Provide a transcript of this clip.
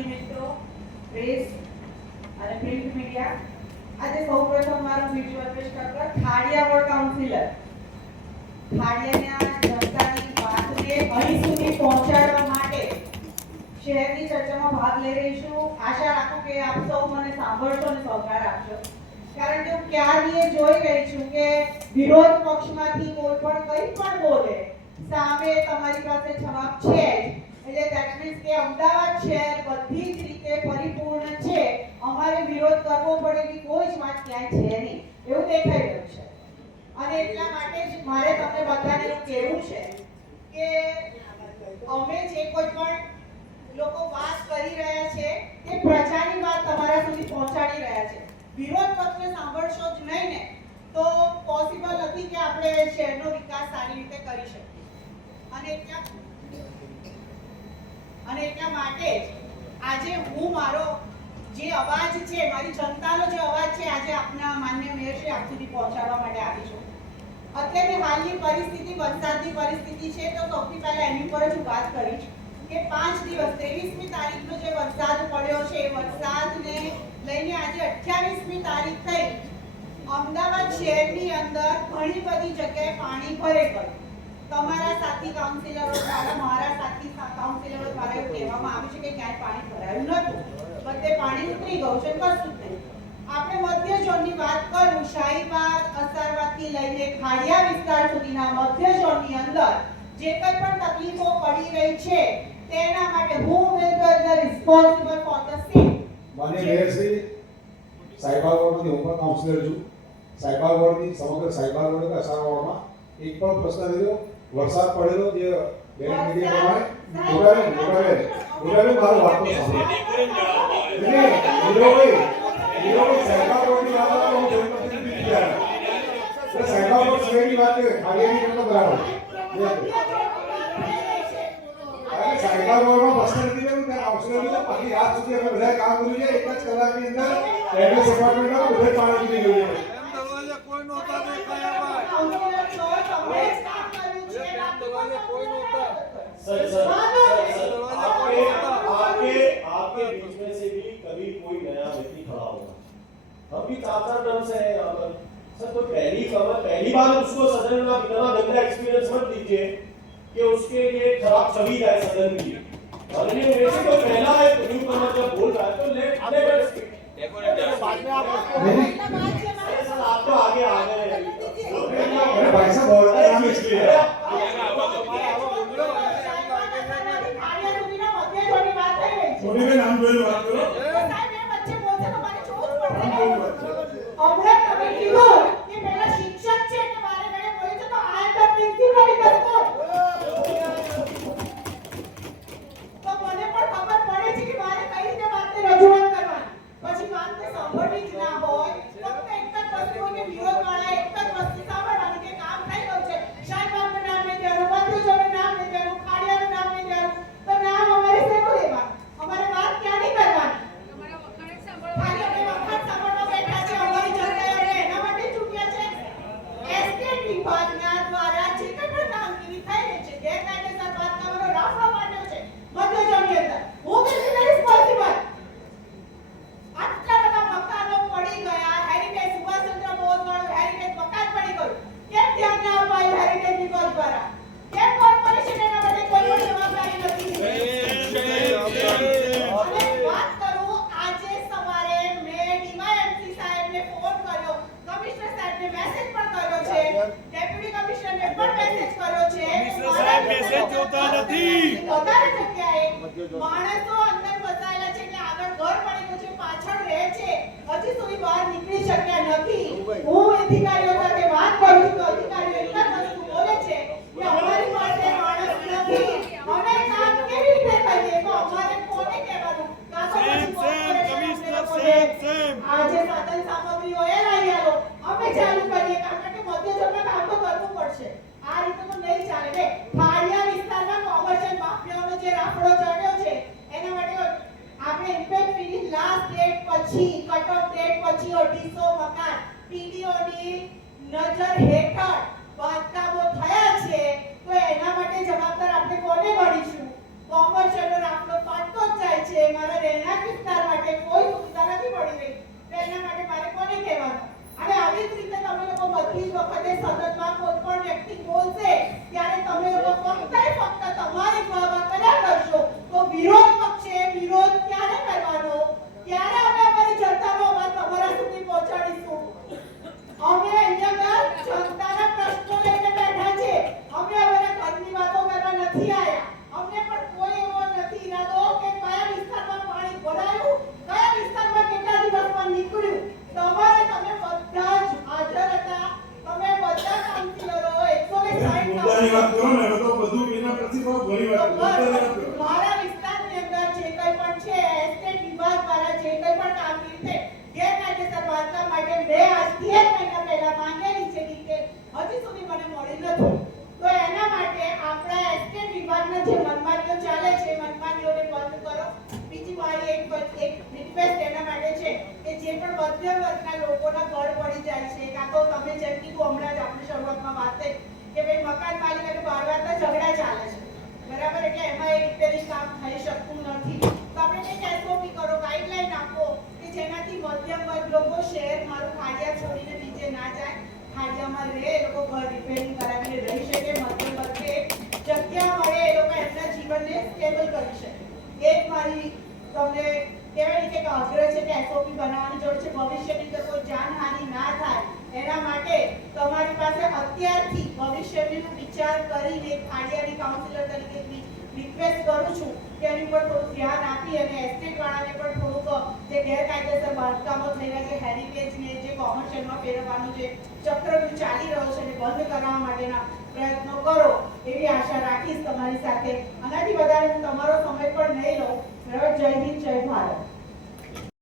સાથી મિત્રો, પ્રેસ અને પ્રિન્ટ મીડિયા, આજે સૌપ્રથમ મારું વિડિયો અડ્રેસ કરતા ખાડિયા વોર્ડ કાઉન્સિલર ખાડિયાના જનતાની વાતને અહીં સુધી પહોંચાડવા માટે શહેરની ચર્ચામાં ભાગ લઈ રહી છું. આશા રાખું કે આપ સૌ મને સાંભળશો અને સહકાર આપશો, કારણ કે હું ક્યારની જોઈ રહી છું કે વિરોધ પક્ષમાંથી કોઈ પણ કંઈ પણ બોલે સામે તમારી પાસે જવાબ છે. એટલે ધેટ મીન્સ કે અમદાવાદ શહેર બધી જ રીતે પરિપૂર્ણ છે, અમારે વિરોધ કરવો પડે એવી કોઈ જ વાત ક્યાંય છે નહીં એવું દેખાઈ રહ્યું છે. અને એટલા માટે જ મારે તમને બધાને એવું કહેવું છે કે અમે જે કોઈ પણ લોકો વાત કરી રહ્યા છે તે પ્રજાની વાત તમારા સુધી પહોંચાડી રહ્યા છે. વિરોધ પક્ષને સાંભળશો જ નહીં ને તો પોસિબલ નથી કે આપણે શહેરનો વિકાસ સારી રીતે કરી શકીએ. અને એટલા માટે જ આજે હું મારો જે અવાજ છે, મારી જનતાનો જે અવાજ છે, આજે આપના માન્ય મેયરશ્રી આપ સુધી પહોંચાડવા માટે આવી છું. અત્યારે હાલની પરિસ્થિતિ વરસાદની પરિસ્થિતિ છે, તો સૌથી પહેલા એની પર જ હું વાત કરીશ કે 5 દિવસ 23મી તારીખનો જે વરસાદ પડ્યો છે, એ વરસાદને લઈને આજે 28મી તારીખ થઈ. અમદાવાદ શહેરની અંદર ઘણી બધી જગ્યાએ પાણી ભરાઈ ગયું. તમારા સાથી કાઉન્સિલરો દ્વારા, મારા સાથી કાઉન્સિલરો દ્વારા એવું કહેવામાં આવ્યું છે કે ક્યાંય પાણી ભરાયું નહોતું, બધે પાણી ઉતરી ગયું છે, કશું જ નહીં. આપણે મધ્ય ઝોનની વાત કરું, શાહીબાગ અસારવાદથી લઈને ખાડિયા વિસ્તાર સુધીના મધ્ય ઝોનની અંદર જે કંઈ પણ તકલીફો પડી રહી છે તેના માટે who will be the responsible for the same. માન્ય મેયરશ્રી, સાયબાગ વોર્ડમાંથી હું પણ કાઉન્સિલર છું. સાયબાગ વોર્ડની સમગ્ર સાયબાગ વોર્ડ કે અસાર વોર્ડમાં એક પણ પ્રશ્ન લીધો વરસાદ પડેલો જે બેન મીડિયા પ્રમાણે બોલાવે મારો વાતો સાંભળો. નીરવભાઈ સાયબાગ વોર્ડની વાત આવે હું જનપ્રતિનિધિ ગયા એટલે સાયબાગ વોર્ડ શહેરની વાત ખાડિયાની કરતા બરાબર. સાયબાગ વોર્ડમાં પ્રશ્ન નથી લેવું ત્યારે કાઉન્સિલર તો બાકી આજ સુધી અમે બધા કામ કર્યું છે. એક જ કલાકની અંદર એડ્રેસ ડિપાર્ટમેન્ટમાં બધે પાણી પી ગયું છે. કોઈ નહોતા દેખાયા आपके बीच में से भी कभी कोई नया व्यक्ति खड़ा होगा. हम भी 4 टर्म से हैं यहाँ पर सर. तो पहली बार उसको सदन में इतना गंदा एक्सपीरियंस मत दीजिए कि उसके लिए खराब छवि जाए सदन की. और ये वैसे तो पहला है न्यू कमर जब बोल रहा है तो लेट आप तो आगे आ गए. भाई साहब बोल रहे हैं इसलिए छोटी में नाम बोल बात करो. માણસો અંદર ફસાયેલા છે, એટલે આગળ ઘર પડી ગયું છે, પાછળ રહે છે, હજી સુધી બહાર નીકળી શક્યા નથી. હું અધિકારીઓ સાથે વાત કરું છું તો અધિકારીઓ એક જ વસ્તુ બોલે છે કે અમારી પાસે માણસ નથી. અમે કામ કેવી રીતે કરીએ તો અમારે કોને કહેવાનું? આજે સાધન સામગ્રીઓ એ લઈ આવો, અમે ચાલુ કરીએ, કારણ કે મધ્ય ઝોનમાં કામ તો કરવું પડશે. આ રીતે તો નહીં ચાલે ને. ખાડિયા વિસ્તારમાં કોમર્શિયલ માફિયાઓનો જે રાફડો ચડ્યો છે એના માટે આપણે ઇમ્પેક્ટ ફીની લાસ્ટ ડેટ પછી, કટ ઓફ ડેટ પછી 250 મકાન પીડીઓની નજર હેઠળ બાંધકામો થયા છે, તો એના માટે જવાબદાર આપણે કોને ગણીશું? કોમર્શિયલનો રાફડો ફાટતો જ જાય છે. મારા એના માટે મારે કોને કહેવાનું? અને આવી જ રીતે તમે લોકો બધી જ વખતે સતતમાં કોઈ પણ વ્યક્તિ બોલશે ત્યારે તમે લોકો ફક્ત તમારી વાહ કર્યા કરશો. તો વિરોધ પક્ષે વિરોધ ક્યારે કરવાનો? ક્યારે અમે અમારી જનતાનો અવાજ તમારા સુધી પહોંચાડીશું? અમે અહીંયા જનતાના પ્રશ્નો લઈને બેઠા છે. અમે અમારા ઘરની વાતો કરવા નથી આવ્યા. અમને પણ કોઈ એવો નથી ઈરાદો કે કયા વિસ્તારમાં પાણી ભરાયું, કયા વિસ્તારમાં કેટલા દિવસમાં નીકળ્યું. તમારે તમે બધા જ હાજર હતા. તમે બધા કાઉન્સિલરો 160 મુદ્દાની વાત કરો ને, હવે તો બધું એના પ્રતિભાવ ઘણી વાત કરો. મુદ્દાની વાત કરો. મારા વિસ્તારની અંદર જે કંઈ પણ છે એસ્ટેટ વિભાગ દ્વારા જે કંઈ પણ કામગીરી છે ગેરકાયદેસર બાંધકામ માટે મેં આજથી 1 મહિના પહેલા માંગેલી છે કે હજી સુધી મને મળી નથી. તો એના માટે આપણા એસ્ટેટ વિભાગના જે મનમાનીઓ ચાલે છે મનમાનીઓને બંધ કરો. બીજી મારી એક રિક્વેસ્ટ એના માટે છે કે જે પણ મધ્યમ વર્ગના લોકોના ઘર પડી જાય છે કાં તો તમે જેમ કીધું હમણાં જ આપણે શરૂઆતમાં વાત થઈ કે ભાઈ મકાન માલિક અને બારવાના ઝઘડા ચાલે છે, બરાબર, એટલે એમાં એ રિપેરિંગ કામ થઈ શકતું નથી. તો આપણે કંઈક એસઓપી કરો, ગાઈડલાઈન આપો કે જેનાથી મધ્યમ વર્ગ લોકો શહેર મારું ખાડિયા છોડીને નીચે ના જાય, ખાડિયામાં રહે, એ લોકો ઘર રિપેરિંગ કરાવીને રહી શકે, મધ્યમ વર્ગને જગ્યા મળે, એ લોકો એમના જીવનને સ્ટેબલ કરી શકે. એક મારી તમને કહેવાય કે આગ્રહ છે કે એસઓપી બનાવવાની જરૂર છે. ભવિષ્યની અંદર કોઈ જાનહાનિ ના થાય એના માટે તમારી પાસે અત્યારથી ભવિષ્યનો વિચાર કરીને ખાડિયાની કાઉન્સિલર તરીકે રિક્વેસ્ટ કરું છું કે એની પર થોડું ધ્યાન આપી અને એસ્ટેટ વાળાને પણ થોડુંક જે ગેરકાયદેસર બાંધકામો થઈ રહ્યા છે, હેરિટેજને જે કોમર્શિયલમાં ફેરવવાનું જે ચક્રવ્યૂહ ચાલી રહ્યો છે એને બંધ કરવા માટેના પ્રયત્નો કરો એવી આશા રાખીશ તમારી સાથે. આનાથી વધારે હું તમારો સમય પણ નહીં લઉં. બરાબર. જય હિન્દ, જય ભારત.